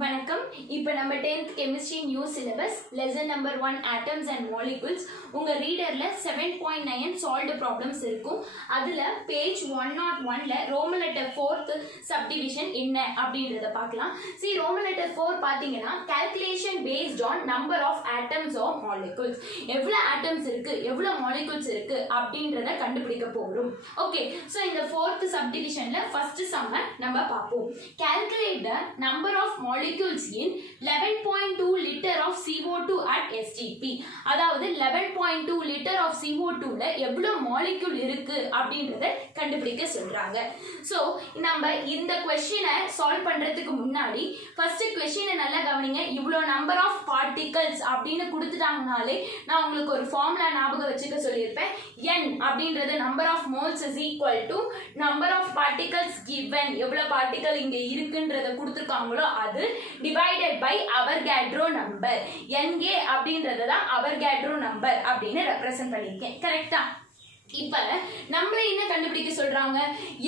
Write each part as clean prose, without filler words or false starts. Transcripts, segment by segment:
வணக்கம். இப்போ நம்ம 10th chemistry new syllabus lesson number 1 atoms and molecules உங்க ரீடர்ல 7.9 சால்வ்டு ப்ராப்ளம்ஸ் இருக்கும். அதுல பேஜ் 101ல ரோமன் லெட்டர் 4th சப்டிவிஷன் என்ன அப்படின்றத பார்க்கலாம். See ரோமன் லெட்டர் 4 பாத்தீங்கன்னா calculation based on number of atoms or molecules. எவ்வளவு ஆட்டம்ஸ் இருக்கு, எவ்வளவு மாலிகுல்ஸ் இருக்கு அப்படின்றத கண்டுபிடிக்க போறோம். ஓகே, சோ இந்த 4th சப்டிவிஷன்ல ஃபர்ஸ்ட் சம்ம நம்ம பார்ப்போம். Calculate the number of molecules in 11.2 liter of CO2 at STP. அதாவது 11.2 liter of CO2 ல எவ்வளவு மாலிக்யூல் இருக்கு அப்படின்றத கண்டுபிடிக்க சொல்றாங்க. சோ நம்ம இந்த क्वेश्चனை சால்வ் பண்றதுக்கு முன்னாடி ஃபர்ஸ்ட் क्वेश्चனை நல்லா கவனிங்க. இவ்வளவு நம்பர் ஆஃப் பார்ட்டிகல்ஸ் அப்படினு கொடுத்துட்டாங்கனாலே நான் உங்களுக்கு ஒரு ஃபார்முலா ஞாபகம் வச்சுக்க சொல்லியிருப்பேன். n அப்படின்றது number of moles is equal to number of particles given. எவ்வளவு பார்ட்டிகல் இங்க இருக்குன்றத கொடுத்திருக்காங்களோ அது divided by Avogadro number. NA அப்படின்றது தான் Avogadro number அப்படின்னு ரெப்ரசன்ட் பண்ணிருக்கேன். கரெக்ட்டா? இப்ப நம்மள என்ன கண்டுபிடிக்க சொல்றாங்க,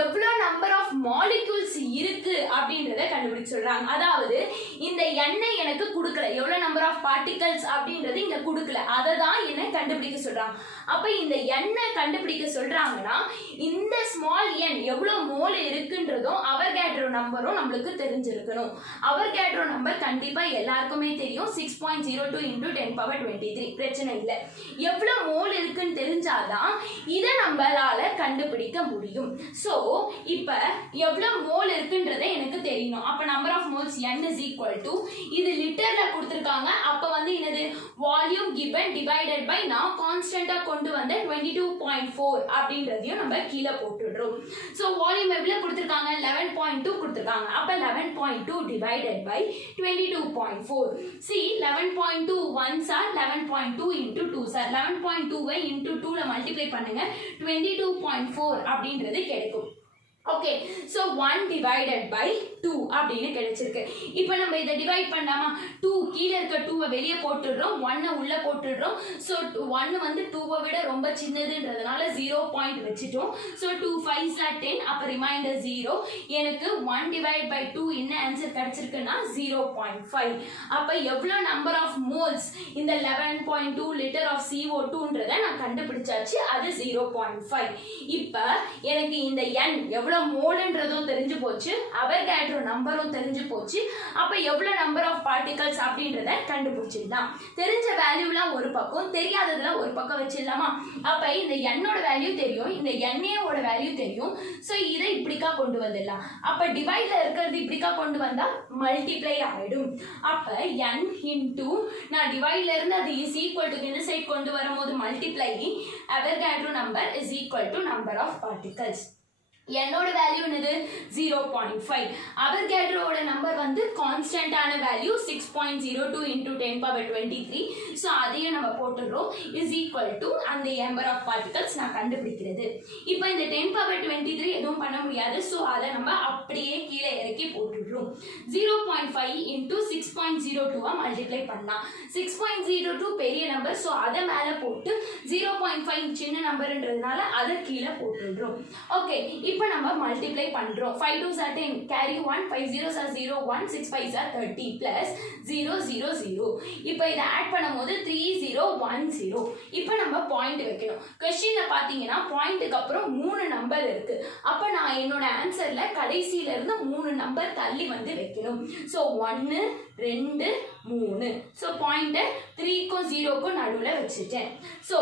எவ்வளவு நம்பர் ஆஃப் மாலிக்யூல்ஸ் இருக்கு அப்படின்றத கண்டுபிடிக்க சொல்றாங்க. அதாவது இந்த எண்ணெய் எனக்கு கொடுக்கல, எவ்வளவு நம்பர் ஆஃப் பார்ட்டிகல்ஸ் அப்படின்றது இங்க கொடுக்கல, அதை தான் என்ன கண்டுபிடிக்க சொல்றாங்க. அப்ப இந்த எண்ணெய் கண்டுபிடிக்க சொல்றாங்கன்னா இந்த ஸ்மால் எண் எவ்வளவு மோல் இருக்குன்றதும் அவர்கேட்ரோ நம்பரும் நம்மளுக்கு தெரிஞ்சிருக்கணும். அவர்கேட்ரோ நம்பர் கண்டிப்பா எல்லாருக்குமே தெரியும், 6.02 into 10 power 23. பிரச்சனை இல்லை. எவ்வளவு மோல் இருக்குன்னு தெரிஞ்சாதான் இதை நம்மளால கண்டுபிடிக்க முடியும். சோ இப்ப எவ்வளவு மோல் இருக்குன்றதை எனக்கு தெரியணும். அப்ப number of moles n is equal to, இது லிட்டர்ல கொடுத்திருக்காங்க, அப்ப வந்து என்னது வால்யூம் given divided by நான் கான்ஸ்டன்டா கொண்டு வந்த 22.4 அப்படின்றதையும் நம்ம கீழே போட்டுடுறோம். சோ வால்யூம் எவ்வளவு கொடுத்திருக்காங்க, 11.2 கொடுத்திருக்காங்க. அப்ப 11.2 divided by 22.4. see 11.2 ones are 11.2 into 2s are 11.2 into 2 ல மல்டிப்ளை பண்ணுங்க, 22.4 அப்படின்றது கிடைக்கும். ஓகே, சோ 1 divided by 2 அப்படின்னு கிடைச்சிருக்கு. இப்போ நம்ம இதை டிவைட் பண்ணாமா, 2 கீழ இருக்க 2 வெளியே போட்டுடுறோம், 1 உள்ள போட்டுடுறோம். சோ 1 வந்து 2 விட ரொம்ப சின்னதுன்றதுனால 0 பாயிண்ட் வச்சிட்டோம். சோ 2 5s are 10, அப்ப ரிமைண்டர் 0. எனக்கு 1 divided by 2 என்ன ஆன்சர் கிடைச்சிருக்குன்னா 0.5. அப்ப எவ்வளவு நம்பர் ஆஃப் மோல்ஸ் இந்த 11.2 லிட்டர் ஆஃப் CO2ன்றத நான் கண்டுபிடிச்சாச்சு, அது 0.5. இப்ப எனக்கு இந்த n எவ்வளவு மோல்ன்றதும் தெரிஞ்சு போச்சு, அவர்கேட்ரோ நம்பரும் தெரிஞ்சு போச்சு. அப்ப எவ்வளவு நம்பர் ஆஃப் பார்ட்டிகல்ஸ் அப்படின்றத கண்டுபிடிச்சிடலாம். தெரிஞ்ச வேல்யூலாம் ஒரு பக்கம், தெரியாததுலாம் ஒரு பக்கம் வச்சிடலாமா. அப்ப இந்த n-ஓட வேல்யூ தெரியும், இந்த na-ஓட வேல்யூ தெரியும். சோ இதை இப்படிக்கா கொண்டு வந்துடலாம். அப்ப டிவைட்ல இருக்கிறது இப்படிக்கா கொண்டு வந்தா மல்டிப்ளை ஆயிடும். அப்ப n இன்டு நான் டிவைட்ல இருந்து அது இஸ் ஈக்குவல் டு இந்த சைடு கொண்டு வரும்போது multiply Avogadro number is equal to number of particles. என்னோட வேல்யூ என்னது 0.5. அவர்கேட்ரோட நம்பர் வந்து கான்ஸ்டன்டான வேல்யூ 6.02 into 10 power 23. சோ அதையும் நம்ம போட்டுறோம், இஸ் ஈக்குவல் டு அந்த நம்பர் ஆஃப் பார்ட்டிகல்ஸ் நான் கண்டுபிடிக்கிறது. இப்போ இந்த 10 power 23 எதுவும் பண்ண முடியாது, சோ அதை நம்ம அப்படியே கீழே இறக்கி போட்டுடுறோம். 0.5 into 6.02 மல்டிப்ளை பண்ணலாம். 6.02 பெரிய நம்பர், சோ அதை மேல போட்டு 0.5 சின்ன நம்பர்ன்றதுனால அதை கீழே போட்டுடுறோம். ஓகே, இப்போ நம்ம மல்டிப்ளை பண்றோம். 5 2s are 10, carry 1, 5 0s are 0, 1 6 5s are 30 plus 0 0 0. இப்போ இத ஆட் பண்ணும்போது 3 0 1 0. இப்போ நம்ம பாயிண்ட் வைக்கணும். क्वेश्चनல பாத்தீங்கன்னா பாயிண்ட்க்கு அப்புறம் 3 நம்பர் இருக்கு. அப்ப நான் என்னோட ஆன்சர்ல கடைசில இருந்து 3 நம்பர் தள்ளி வந்து வைக்கணும். சோ 1 2 3. சோ பாயிண்ட் 3க்கும் 0க்கும் நடுவுல வச்சிட்டேன். சோ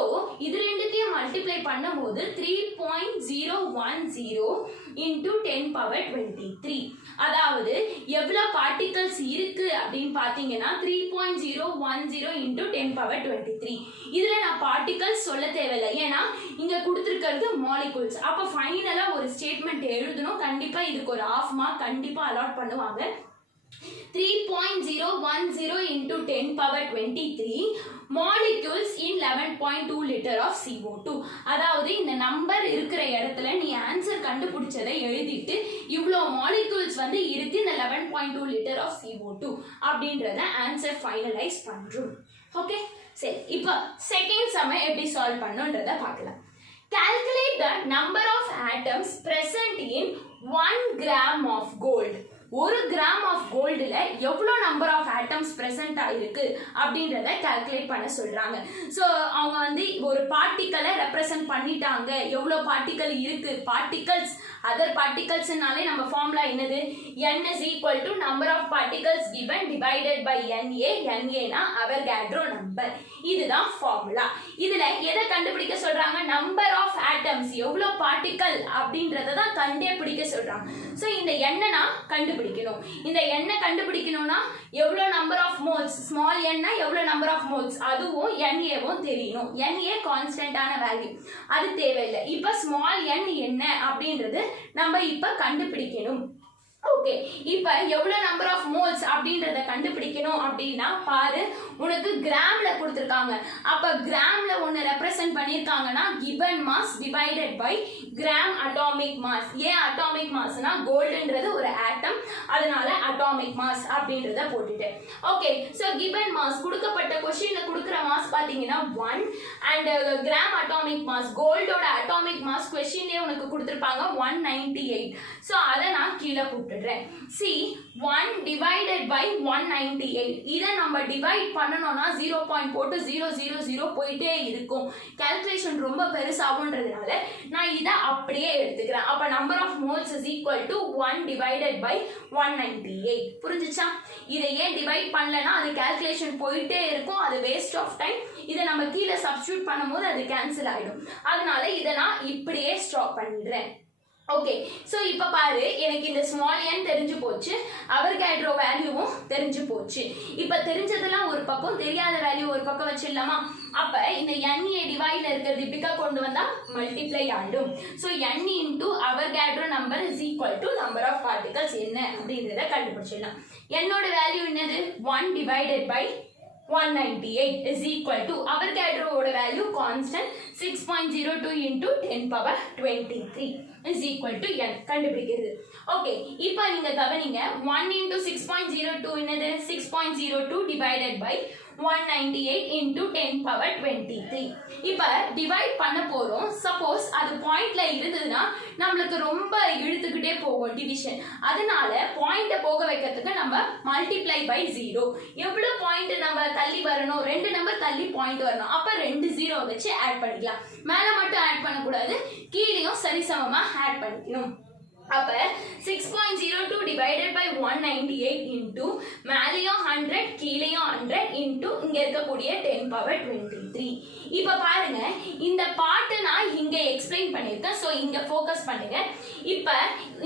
இது ரெண்டுத்தையும் மல்டிப்ளை பண்ணும்போது 3.010 into 10 power 23. அதாவது எவ்வளவு பார்ட்டிகல்ஸ் இருக்கு அப்படின்னு பாத்தீங்கன்னா 3.010 into 10 power 23. இதுல நான் பார்ட்டிகல்ஸ் சொல்ல தேவையில்லை, ஏன்னா இங்க கொடுத்திருக்கிறது மாலிகூல்ஸ். அப்ப ஃபைனலா ஒரு ஸ்டேட்மெண்ட் எழுதணும், கண்டிப்பா இதுக்கு ஒரு half mark கண்டிப்பா அலாட் பண்ணுவாங்க. 3.010 into 10 power 23 molecules in 11.2 liter of CO2. அதாவது இந்த நம்பர் இருக்கிற இடத்துல நீ ஆன்சர் கண்டுபிடிச்சதை எழுதிட்டு இவ்வளோ மாலிகூல்ஸ் வந்து இருக்கு இந்த 11.2 liter of CO2 அப்படின்றத ஆன்சர் ஃபைனலைஸ் பண்றோம். ஓகே, சரி இப்போ செகண்ட் சம் எப்படி சால்வ் பண்ணனும்ன்றத பார்க்கலாம். Calculate the number of atoms present in 1 gram of gold. ஒரு கிராம் ஆஃப் கோல்டுல எவ்வளோ நம்பர் ஆஃப் ஆட்டம்ஸ் பிரசன்ட் ஆயிருக்கு அப்படின்றத கால்குலேட் பண்ண சொல்றாங்க. ஸோ அவங்க வந்து ஒரு பார்ட்டிக்கலை ரெப்ரசன்ட் பண்ணிட்டாங்க, எவ்வளோ பார்ட்டிக்கல் இருக்கு, பார்ட்டிகல்ஸ் அதர் பார்ட்டிகல்ஸ்னாலே நம்ம ஃபார்முலா என்னது, n is equal to number of particles given divided by Na, Na Avogadro number. இதுதான் ஃபார்முலா. இதுல எதை கண்டுபிடிக்க சொல்றாங்க, நம்பர் ஆஃப் ஆட்டம்ஸ், எவ்வளோ பார்ட்டிக்கல் அப்படின்றத தான் கண்டுபிடிக்க சொல்றாங்க. ஸோ இந்த எண்ணை கண்டுபிடிக்கணும். இந்த எண்ணை கண்டுபிடிக்கணும்னா எவ்வளோ நம்பர் ஆஃப் மோல்ஸ், ஸ்மால் எண்ணா எவ்வளோ நம்பர் ஆஃப் மோல்ஸ், அதுவும் NAவும் தெரியணும். NA கான்ஸ்டன்டான வேல்யூ, அது தேவையில்லை. இப்போ ஸ்மால் n என்ன அப்படின்றது நம்ம இப்ப கண்டுபிடிக்கணும். ஓகே, இப்போ எவ்வளவு நம்பர் ஆஃப் மோல்ஸ் அப்படின்றத கண்டுபிடிக்கணும் அப்படின்னா பாரு, உனக்கு கிராம்ல கொடுத்துருக்காங்க. அப்ப கிராம்ல ஒன்னு ரெப்ரசன்ட் பண்ணிருக்காங்கன்னா given mass divided by gram atomic mass. ஏன் அட்டாமிக் மாஸ்னா கோல்டுன்றது ஒரு ஆட்டம், அதனால அட்டாமிக் மாஸ் அப்படின்றத போட்டுட்டேன். ஓகே, சோ given மாஸ் கொடுக்கப்பட்ட क्वेश्चनல கொடுக்கிற மாஸ் பாத்தீங்கன்னா 1 and கிராம் அட்டாமிக் மாஸ், கோல்டோட அட்டாமிக் மாஸ் क्वेश्चनலயே உனக்கு கொடுத்திருப்பாங்க 198. சோ அத நான் கீழ போட்டுறேன். see 1 divided by 198, இத நம்ம டிவைட் பண்ணனும்னா 0 போட்டு 000 போயிட்டே இருக்கும். கால்குலேஷன் ரொம்ப பெருசாகும்ன்றதுனால நான் இத அப்படியே எடுத்துக்கிறேன். அப்ப number of moles is equal to 1 divided by 198. புரிஞ்சுச்சா? இதை ஏன் டிவைட் பண்ணலனா அது கால்குலேஷன் போயிட்டே இருக்கும், அது வேஸ்ட் ஆஃப் டைம். இத நம்ம கீழ சப்ஸ்டிட்யூட் பண்ணும்போது அது கேன்சல் ஆயிடும். அதனால இத நான் இப்படியே ஸ்டாப் பண்ணிடுறேன். ஓகே, சோ இப்ப பாரு, எனக்கு இந்த ஸ்மால் n தெரிஞ்சு போச்சு, அவர்காட்ரோ வேல்யூவும் தெரிஞ்சு போச்சு. இப்ப தெரிஞ்சதெல்லாம் ஒரு பக்கம், தெரியாத வேல்யூ ஒரு பக்கம் வச்சிடலாமா? அப்ப இந்த NA டிவைட்ல இருக்கிறது இப்படிக்கா கொண்டு வந்தா மல்டிப்ளை ஆயிடும். So n into Avogadro number is equal to number of particles என்ன அப்படின்றத கண்டுபிடிச்சிடலாம். என்னோட வேல்யூ என்னது, 1 divided by 198 is equal to அவர்காட்ரோவோட value constant 6.02 into 10 power 23 is equal to n கண்டுபிடிக்கிறது. ஓகே, இப்போ நீங்க கவனிங்க, 1 into 6.02 என்னது, 6.02 divided by 198 into 10 power 23. இப்போ டிவைட் பண்ண போறோம். சப்போஸ் அது பாயிண்ட்ல இருந்ததுன்னா நம்மளுக்கு ரொம்ப இழுத்துக்கிட்டே போகும் டிவிஷன். அதனால பாயிண்ட போக வைக்கிறதுக்கு நம்ம மல்டிப்ளை பை 0. எவ்வளவு பாயிண்ட் நம்ம தள்ளி வரணும், 2 நம்பர் தள்ளி பாயிண்ட் வரணும். அப்ப 2 0 வச்சு ஆட் பண்ணிக்கலாம். மேல மட்டும் ஆட் பண்ணக்கூடாது, கீழேயும் சரிசமமா ஆட் பண்ணிக்கணும். அப்ப 6.02 divided by 198 into மேலேயும் 100 கீழேயும் 100 into இங்க இருக்கக்கூடிய 10 power 23. இப்ப பாருங்க, இந்த பார்ட் நான் இங்க எக்ஸ்பிளைன் பண்ணிருக்கேன். சோ இங்க ஃபோக்கஸ் பண்ணுங்க. இப்ப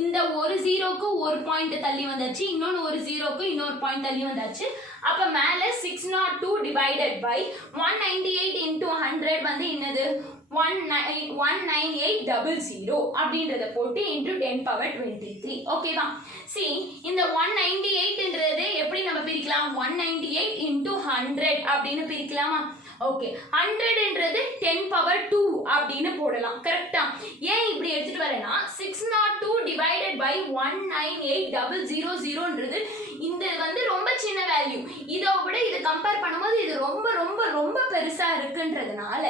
இந்த ஒரு ஜீரோக்கு ஒரு பாயிண்ட் தள்ளி வந்தாச்சு, இன்னொரு ஒரு ஜீரோக்கு இன்னொரு பாயிண்ட் தள்ளி வந்தாச்சு. அப்ப மேல 602 divided by 198 into 100 வந்து என்னது, 19800 அப்படின்றத போட்டு into 10 power 23. ஓகேவா? see இந்த 198ன்றது எப்படி நம்ம பிரிக்கலாம், 198 into 100 அப்படின்னு பிரிக்கலாமா? ஓகே, 100ன்றது 10 power 2 அப்படின்னு போடலாம். கரெக்ட்டா? ஏன் இப்படி எடுத்துட்டு வரேன்னா 602 divided by 19800ன்றது இந்த வந்து ரொம்ப சின்ன வேல்யூ. இதை விட இதை கம்பேர் பண்ணும்போது இது ரொம்ப ரொம்ப ரொம்ப பெருசா இருக்குன்றதுனால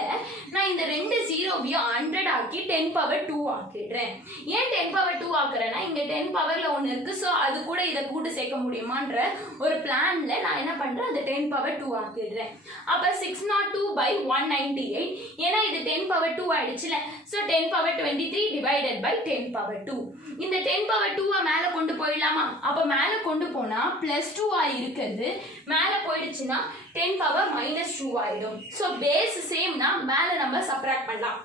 நான் இந்த ரெண்டு ஜீரோவையும் 100 ஆக்கி 10 power 2 ஆக்கிடுறேன். ஏன் 10 power 2 ஆக்குறேன்னா இங்க 10 பவர்ல ஒன்னு இருக்கு. சோ அது கூட இதை கூட்டு சேர்க்க முடியுமான்ற ஒரு பிளான்ல நான் என்ன பண்றேன், அந்த 10 power 2 ஆக்கிடுறேன். அப்ப 602 by 198, ஏன்னா இது 10 power 2 ஆயிடுச்சுல. So 10 power 23 divided by 10 power 2. இந்த 10 power 2 மேல கொண்டு போயிடலாமா? அப்ப மேல கொண்டு போனா +2 ஆ இருக்குது, மேல போயிடுச்சுன்னா 10 power -2 ஆயிடும். சோ பேஸ் சேம்னா மேல நம்ம சப்ட்ராக்ட் பண்ணலாம்.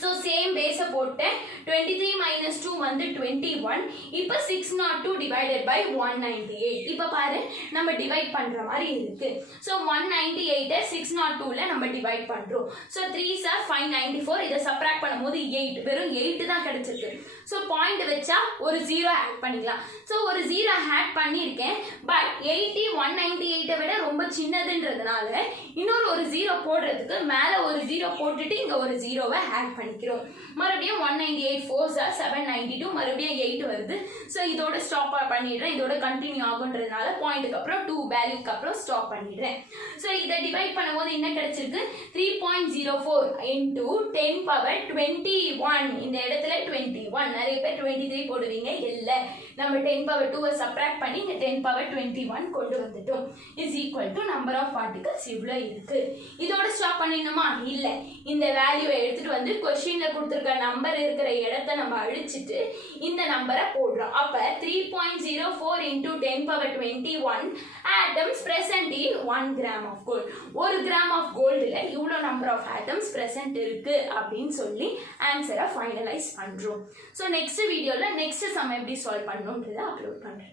So same base போட்டேன், 23 minus 2 வந்து 21. இப்போ 602 divided by 198. இப்போ பாரு நம்ம டிவைட் பண்ற மாதிரி இருக்கு. So 198 602ல நம்ம டிவைட் பண்றோம். So 3s are 594. இத சப்ட்ராக்ட் பண்ணும்போது 8, வெறும் 8 தான் கிடைச்சிருக்கு. So பாயிண்ட் வெச்சா ஒரு 0 ஆட் பண்ணிக்கலாம். So ஒரு 0 ஆட் பண்ணிருக்கேன். பட் 80 198 விட ரொம்ப சின்னதுன்றதுனால இன்னொரு ஒரு 0 போடுறதுக்கு மேல ஒரு 0 போட்டுட்டு இங்க ஒரு 0வை ஆட் பண்ணிக்கிறோம். மறுபடியும் 198 4s are 792, மறுபடியும் 8 வருது. சோ இதோட ஸ்டாப் பண்ணிடுறேன். இதோட கண்டினியூ ஆகுன்றதுனால பாயிண்ட்க்கு அப்புறம் 2 வேல்யூக்கு அப்புறம் ஸ்டாப் பண்ணிடுறேன். சோ இத டிவைட் பண்ணும்போது என்ன கிடைச்சிருக்கு, 3.04 into 10 power 21. இந்த இடத்துல 21, நிறைய பேர் 23 போடுவீங்க, இல்ல நம்ம 10 power 2 சப்ட்ராக்ட் பண்ணி இங்க 10 power 21 கொண்டு வந்துட்டோம் is equal to number of particles இவ்வளோ இருக்கு. இதோட ஸ்டாப் பண்ணிடணுமா? இல்ல, இந்த வேல்யூவை எடுத்துட்டு வந்து கொஸ்டின்ல கொடுத்துருக்க நம்பர் இருக்கிற இடத்த நம்ம அழிச்சிட்டு இந்த நம்பரை போடுறோம். அப்ப 3.04 into 10 power 21 atoms present in 1 gram of gold. 1 gram of goldல இவ்வளோ நம்பர் ஆஃப் atoms present இருக்கு அப்படின்னு சொல்லி ஆன்சரை ஃபைனலைஸ் பண்றோம். ஸோ நெக்ஸ்ட் வீடியோல நெக்ஸ்ட் சம் எப்படி சால்வ் பண்ணணும்ன்றதை அப்லோட் பண்றேன்.